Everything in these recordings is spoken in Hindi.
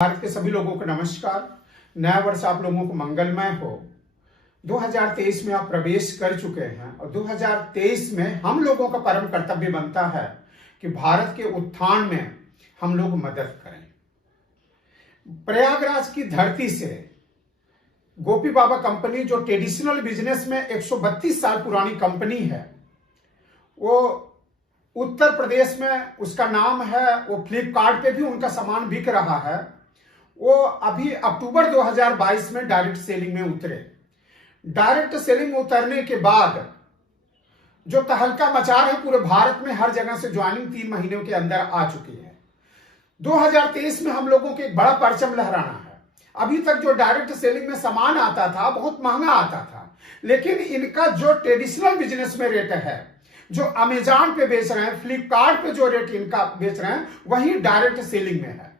भारत के सभी लोगों को नमस्कार। नया वर्ष आप लोगों को मंगलमय हो। 2023 में आप प्रवेश कर चुके हैं और 2023 में हम लोगों का परम कर्तव्य बनता है कि भारत के उत्थान में हम लोग मदद करें। प्रयागराज की धरती से गोपी बाबा कंपनी, जो ट्रेडिशनल बिजनेस में 132 साल पुरानी कंपनी है, वो उत्तर प्रदेश में उसका नाम है। वो फ्लिपकार्ट पे भी उनका सामान बिक रहा है। वो अभी अक्टूबर 2022 में डायरेक्ट सेलिंग में उतरे। डायरेक्ट सेलिंग में उतरने के बाद जो तहलका मचा है पूरे भारत में, हर जगह से ज्वाइनिंग 3 महीनों के अंदर आ चुकी है। 2023 में हम लोगों को एक बड़ा परचम लहराना है। अभी तक जो डायरेक्ट सेलिंग में सामान आता था बहुत महंगा आता था, लेकिन इनका जो ट्रेडिशनल बिजनेस में रेट है, जो अमेजॉन पे बेच रहे हैं, फ्लिपकार्ट पे जो रेट इनका बेच रहे हैं, वही डायरेक्ट सेलिंग में है।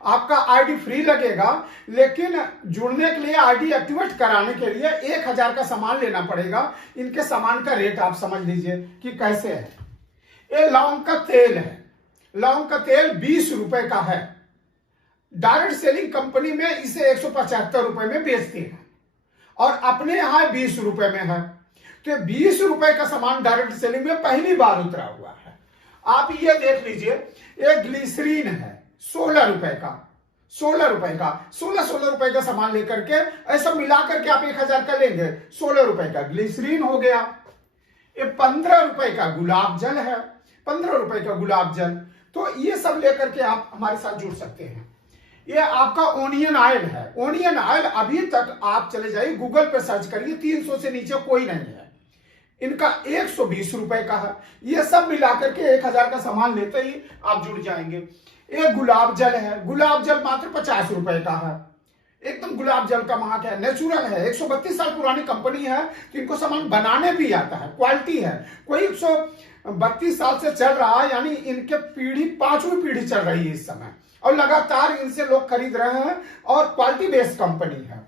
आपका आईडी फ्री लगेगा, लेकिन जुड़ने के लिए, आईडी एक्टिवेट कराने के लिए 1000 का सामान लेना पड़ेगा। इनके सामान का रेट आप समझ लीजिए कि कैसे है। ये लौंग का तेल है। लौंग का तेल 20 रुपए का है। डायरेक्ट सेलिंग कंपनी में इसे 175 रुपए में बेचती है और अपने यहां 20 रुपए में है। तो 20 रुपए का सामान डायरेक्ट सेलिंग में पहली बार उतरा हुआ है। आप ये देख लीजिए, एक ग्लिसरीन है 16 रुपए का। 16 रुपए का सामान लेकर के ऐसा मिला करके आप 1000 का लेंगे। 16 रुपए का ग्लिसरीन हो गया। ये 15 रुपए का गुलाब जल है। 15 रुपए का गुलाब जल। तो ये सब लेकर के आप हमारे साथ जुड़ सकते हैं। ये आपका ओनियन ऑयल है। ओनियन ऑयल अभी तक आप चले जाइए, गूगल पे सर्च करिए, 300 से नीचे कोई नहीं है। इनका 120 रुपए का है। ये सब मिलाकर के 1000 का सामान लेते ही आप जुड़ जाएंगे। एक गुलाब जल है। गुलाब जल मात्र 50 रुपए का है। एकदम गुलाब जल का महक है, नेचुरल है। 132 साल पुरानी कंपनी है, तो इनको सामान बनाने भी आता है, क्वालिटी है। कोई 132 साल से चल रहा है, यानी इनके पीढ़ी 5वीं पीढ़ी चल रही है इस समय, और लगातार इनसे लोग खरीद रहे हैं और क्वालिटी बेस्ड कंपनी है।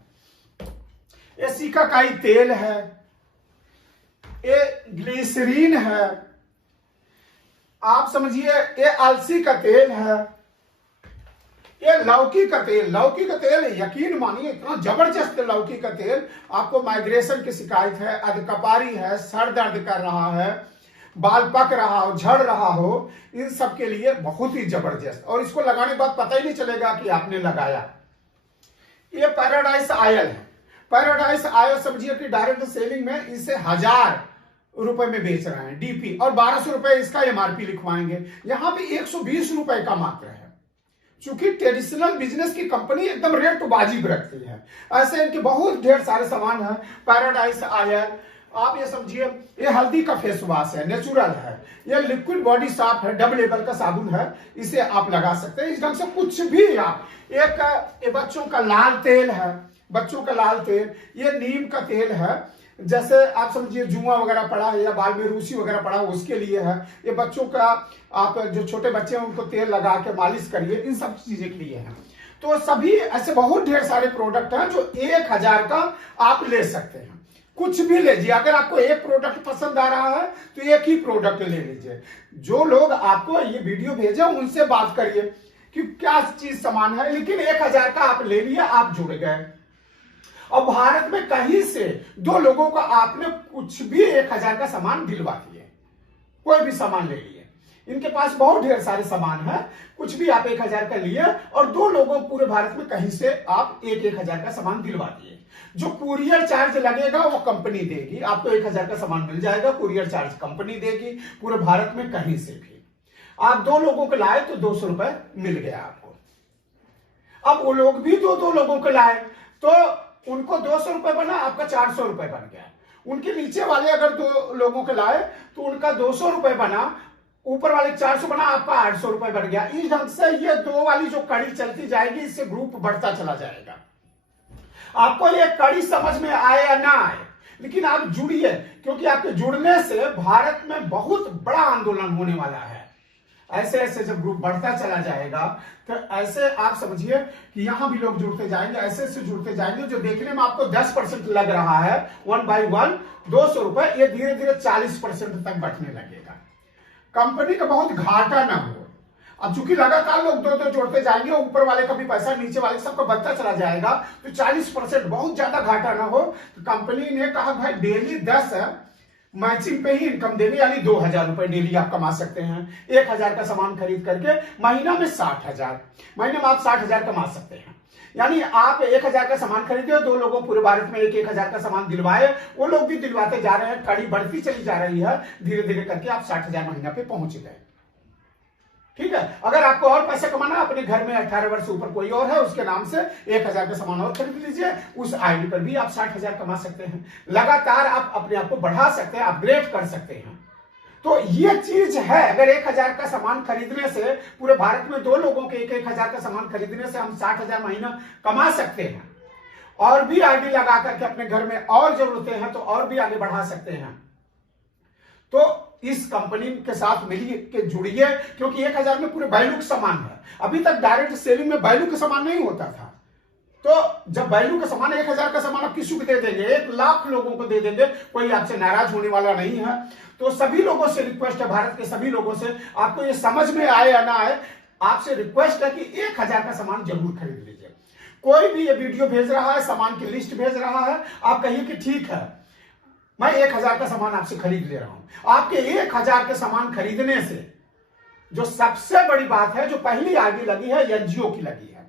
ये सीकाकाई तेल है। ये ग्लिसरीन है। आप समझिए, ये अलसी का तेल है। ये लौकी का तेल। लौकी का तेल यकीन मानिए इतना जबरदस्त लौकी का तेल। आपको माइग्रेशन की शिकायत है, अधकपारी है, सर दर्द कर रहा है, बाल पक रहा हो, झड़ रहा हो, इन सब के लिए बहुत ही जबरदस्त। और इसको लगाने के बाद पता ही नहीं चलेगा कि आपने लगाया। ये पैराडाइज ऑयल है। पैराडाइज ऑयल समझिए कि डायरेक्ट सेलिंग में इसे 1000 रुपए में बेच रहे हैं डीपी, और 1200 रुपए इसका एमआरपी लिखवाएंगे। यहां भी 120 रुपए का मात्र है। चूंकि ट्रेडिशनल बिजनेस की कंपनी एकदम रेट तो वाजिब रखती है। ऐसे इनके बहुत ढेर सारे सामान है। पैराडाइज ऑयल, आप ये समझिए, ये हल्दी का फेस वॉश है, नेचुरल है। ये लिक्विड बॉडी सॉप है, डबल लेवल का साबुन है, इसे आप लगा सकते हैं। इस ढंग से कुछ भी आप, एक बच्चों का लाल तेल है। बच्चों का लाल तेल, ये नीम का तेल है। जैसे आप समझिए जुआ वगैरह पड़ा है या बाल में रूसी वगैरह पड़ा है, उसके लिए है। ये बच्चों का, आप जो छोटे बच्चे हैं उनको तेल लगा के मालिश करिए, इन सब चीजें के लिए है। तो सभी ऐसे बहुत ढेर सारे प्रोडक्ट हैं जो 1000 का आप ले सकते हैं। कुछ भी लीजिए। अगर आपको एक प्रोडक्ट पसंद आ रहा है तो एक ही प्रोडक्ट ले लीजिए। जो लोग आपको ये वीडियो भेजे उनसे बात करिए कि क्या चीज सामान है, लेकिन 1000 का आप ले लिए, आप जुड़ गए। और भारत में कहीं से 2 लोगों को आपने कुछ भी 1000 का सामान दिलवा दिए। कोई भी सामान ले लिए। इनके पास बहुत ढेर सारे सामान है। कुछ भी आप 1000 का लिए और 2 लोगों पूरे भारत में कहीं से आप 1000 का सामान दिलवा दिए। जो कुरियर चार्ज लगेगा वो कंपनी देगी। आपको 1000 का सामान मिल जाएगा, कुरियर चार्ज कंपनी देगी पूरे भारत में कहीं से भी। आप 2 लोगों को लाए तो 200 रुपए मिल गया आपको। अब वो लोग भी 2 लोगों को लाए तो उनको 200 रुपए बना, आपका 400 रुपए बन गया। उनके नीचे वाले अगर 2 लोगों को लाए तो उनका 200 रुपए बना, ऊपर वाले 400 बना, आपका 800 रुपए बन गया। इस ढंग से ये 2 वाली जो कड़ी चलती जाएगी, इससे ग्रुप बढ़ता चला जाएगा। आपको ये कड़ी समझ में आए या ना आए, लेकिन आप जुड़िए, क्योंकि आपके जुड़ने से भारत में बहुत बड़ा आंदोलन होने वाला है। ऐसे ऐसे जब ग्रुप बढ़ता चला जाएगा तो ऐसे आप समझिए कि यहां भी लोग जुड़ते जाएंगे, ऐसे ऐसे जुड़ते जाएंगे। जो देखने में आपको 10% लग रहा है 1 by 1 200 रुपए, ये धीरे धीरे 40% तक बढ़ने लगेगा। कंपनी का बहुत घाटा ना हो। अब चूंकि लगातार लोग दो दो जोड़ते जाएंगे, ऊपर वाले का भी पैसा नीचे वाले सबका बढ़ता चला जाएगा, तो 40% बहुत ज्यादा घाटा ना हो, तो कंपनी ने कहा भाई डेली 10 मैचिंग पे ही इनकम देंगे, यानी 2,000 रुपए डेली आप कमा सकते हैं। 1,000 का सामान खरीद करके महीना में 60,000, महीने में आप 60,000 कमा सकते हैं। यानी आप 1,000 का सामान खरीदे, 2 लोगों पूरे भारत में 1,000 का सामान दिलवाए, वो लोग भी दिलवाते जा रहे हैं, कड़ी बढ़ती चली जा रही है, धीरे धीरे करके आप 60,000 महीना पे पहुंच गए। ठीक है, अगर आपको और पैसा कमाना है, अपने घर में 18 वर्ष से ऊपर कोई और है, उसके नाम से 1,000 का सामान और खरीद लीजिए, उस आईडी पर भी आप 60,000 कमा सकते हैं। लगातार आप अपने आप को बढ़ा सकते हैं, अपग्रेड कर सकते हैं। तो ये चीज है, अगर 1,000 का सामान खरीदने से, पूरे भारत में 2 लोगों के 1,000 का सामान खरीदने से हम 60,000 महीना कमा सकते हैं। और भी आईडी लगा करके अपने घर में और जरूरतें हैं तो और भी आगे बढ़ा सकते हैं। तो इस कंपनी के साथ मिलिए के जुड़िए, क्योंकि 1,000 में पूरे वैल्यू का सामान है। अभी तक डायरेक्ट सेलिंग में वैल्यू का सामान नहीं होता था, तो जब वैल्यू का सामान 1,000 का सामान आप किसी को दे देंगे, 1,00,000 लोगों को दे देंगे, कोई आपसे नाराज होने वाला नहीं है। तो सभी लोगों से रिक्वेस्ट है, भारत के सभी लोगों से, आपको ये समझ में आए या ना आए, आपसे रिक्वेस्ट है कि 1,000 का सामान जरूर खरीद लीजिए। कोई भी ये वीडियो भेज रहा है, सामान की लिस्ट भेज रहा है, आप कहिए कि ठीक है मैं 1,000 का सामान आपसे खरीद ले रहा हूं। आपके 1,000 के सामान खरीदने से जो सबसे बड़ी बात है, जो पहली आगे लगी है, एनजीओ की लगी है।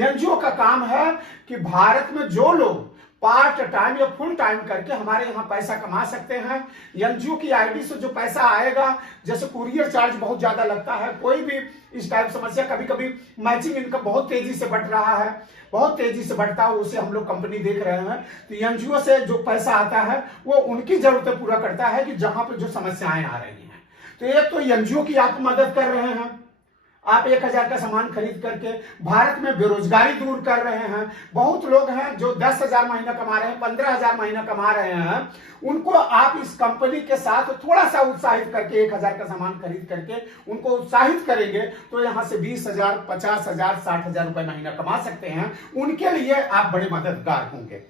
एनजीओ का काम है कि भारत में जो लोग पार्ट टाइम या फुल टाइम करके हमारे यहां पैसा कमा सकते हैं, एनजीओ की आईडी से जो पैसा आएगा, जैसे कुरियर चार्ज बहुत ज्यादा लगता है, कोई भी इस टाइप समस्या, कभी कभी मैचिंग इनकम बहुत तेजी से बढ़ रहा है, बहुत तेजी से बढ़ता है, उसे हम लोग कंपनी देख रहे हैं। तो एनजीओ से जो पैसा आता है वो उनकी जरूरतें पूरा करता है कि जहां पर जो समस्याएं आ रही हैं। तो एक तो एनजीओ की आप मदद कर रहे हैं, आप 1,000 का सामान खरीद करके भारत में बेरोजगारी दूर कर रहे हैं। बहुत लोग हैं जो 10,000 महीना कमा रहे हैं, 15,000 महीना कमा रहे हैं, उनको आप इस कंपनी के साथ थोड़ा सा उत्साहित करके 1,000 का सामान खरीद करके उनको उत्साहित करेंगे, तो यहां से 20,000, 50,000, 60,000 रुपए महीना कमा सकते हैं। उनके लिए आप बड़े मददगार होंगे।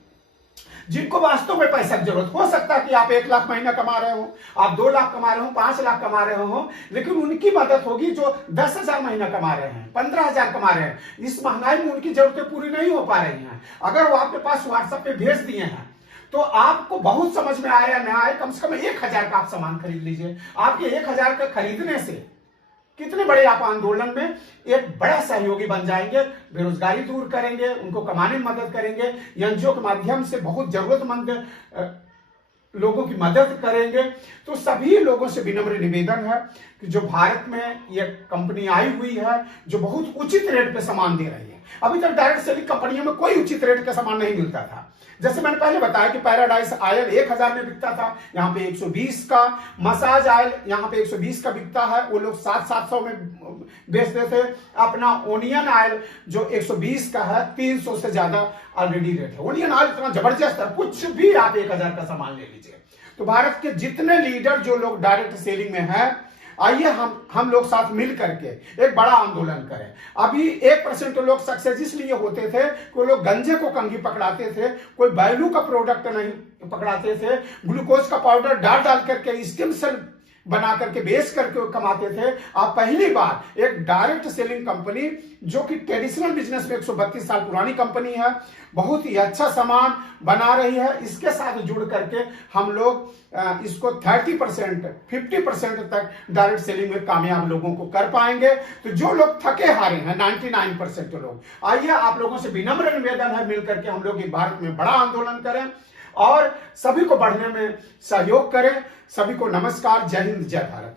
जिनको वास्तव में पैसा की जरूरत, हो सकता है कि आप 1,00,000 महीना कमा रहे हो, आप 2,00,000 कमा रहे हो, 5,00,000 कमा रहे हो, लेकिन उनकी मदद होगी जो 10,000 महीना कमा रहे हैं, 15,000 कमा रहे हैं। इस महंगाई में उनकी जरूरतें पूरी नहीं हो पा रही हैं। अगर वो आपके पास व्हाट्सएप पे भेज दिए हैं तो आपको बहुत समझ में आया या ना आए, कम से कम 1,000 का आप सामान खरीद लीजिए। आपके 1,000 का खरीदने से कितने बड़े आप आंदोलन में एक बड़ा सहयोगी बन जाएंगे, बेरोजगारी दूर करेंगे, उनको कमाने में मदद करेंगे, एनजीओ के माध्यम से बहुत जरूरतमंद लोगों की मदद करेंगे। तो सभी लोगों से विनम्र निवेदन है कि जो भारत में ये कंपनी आई हुई है, जो बहुत उचित रेट पे सामान दे रही है। अभी तक डायरेक्ट सेलिंग कंपनियों में कोई उचित रेट का सामान नहीं मिलता था। जैसे मैंने पहले बताया कि पैराडाइज ऑयल 1,000 में बिकता था, यहाँ पे 120 का, मसाज ऑयल यहाँ पे 120 का बिकता है, वो लोग 700-700 में बेचते थे। अपना ओनियन ऑयल जो 120 का है, 300 से ज्यादा ऑलरेडी रेट है। ओनियन ऑयल इतना जबरदस्त है, कुछ भी आप 1,000 का सामान ले लीजिए। तो भारत के जितने लीडर जो लोग डायरेक्ट सेलिंग में हैं, आइए हम लोग साथ मिल करके एक बड़ा आंदोलन करें। अभी 1% लोग सक्सेस इसलिए होते थे कि लोग गंजे को कंघी पकड़ाते थे, कोई वैल्यू का प्रोडक्ट नहीं पकड़ाते थे, ग्लूकोज का पाउडर डाल डाल करके स्टेम सेल बना करके बेच करके कमाते थे। आप पहली बार एक डायरेक्ट सेलिंग कंपनी जो कि ट्रेडिशनल बिजनेस में 132 साल पुरानी कंपनी है, बहुत ही अच्छा सामान बना रही है, इसके साथ जुड़ करके हम लोग इसको 30%, 50% तक डायरेक्ट सेलिंग में कामयाब लोगों को कर पाएंगे। तो जो लोग थके हारे हैं, 99% लोग, आइए आप लोगों से विनम्र निवेदन है, मिलकर के हम लोग भारत में बड़ा आंदोलन करें और सभी को बढ़ने में सहयोग करें। सभी को नमस्कार, जय हिंद, जय भारत।